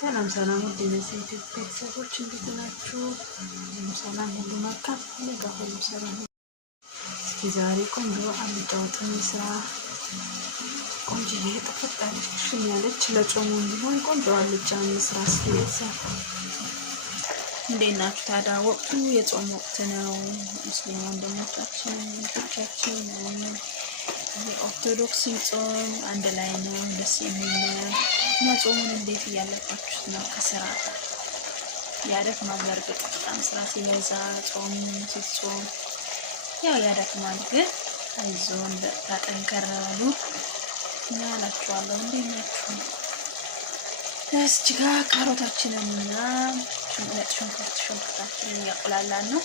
ሰላም ሰላም ውድ የዩቲዩብ ቤተሰቦች እንዴት ናችሁ? ሁሉ ሰላም ሁሉ መልካም እኔ ጋር ሁሉ ሰላም። እስኪ ዛሬ ቆንጆ አልጫ ወጥ እንስራ። ቆንጆዬ ጥፍጥ ያለች ለጾሙ እንዲሆን ቆንጆ አልጫ እንስራ። እስኪ ቤተሰብ እንዴት ናችሁ? ታዲያ ወቅቱ የጾም ወቅት ነው። ሙስሊም ወንድሞቻችን እህቶቻችን የኦርቶዶክስ ጾም አንድ ላይ ነው። ደስ የሚል ነው። እና ጾሙን እንዴት እያለፋችሁት ነው? ከስራ ያደክማል። በእርግጥ በጣም ስራ ሲበዛ ጾም ሲጾም ያው ያደክማል። ግን አይዞን ጠንከር በሉ እላችኋለሁ። እንዴት ናችሁ? እዚህ ጋር ካሮታችንንና ሽንኩርታችንን እያቆላላን ነው።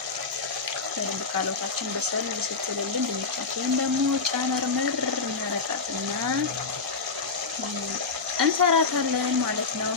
በደንብ ካሮታችን በሰል ስትልልን ድንቻችንን ደግሞ ጨመርመር እናረጋትና እንሰራታለን ማለት ነው።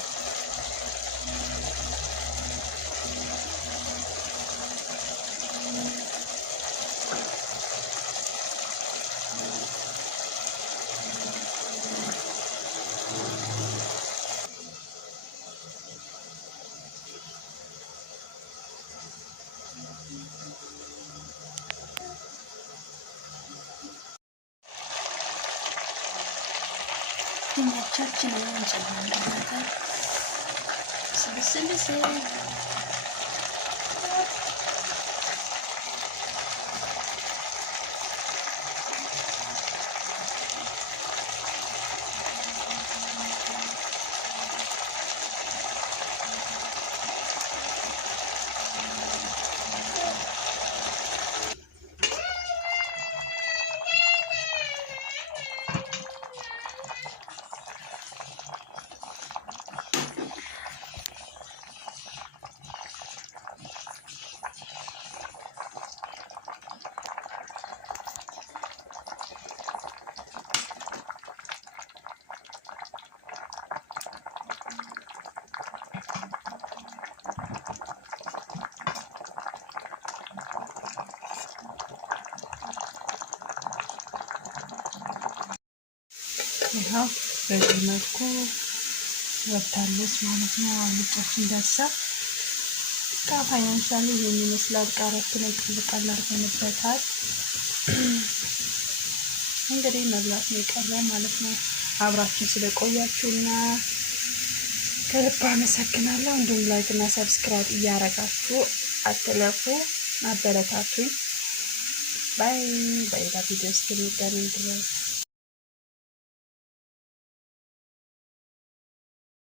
ድንቻችንን እንጨምራለን። ስልስ ይኸው በዚህ መልኩ ወጥታለች ማለት ነው። አልጫችን ደርሳ ፋይናንሻሊ ይሄን ይመስላል። ቃሪያችንን ቅልቃል አድርገንበታል። እንግዲህ መብላት ነው የቀረን ማለት ነው። አብራችን ስለቆያችሁና ከልብ አመሰግናለሁ። እንዲሁም ላይክ እና ሰብስክራይብ እያረጋችሁ አትለፉ፣ አበረታቱኝ። ባይ በሌላ ቪዲዮ እስክንገናኝ ድረስ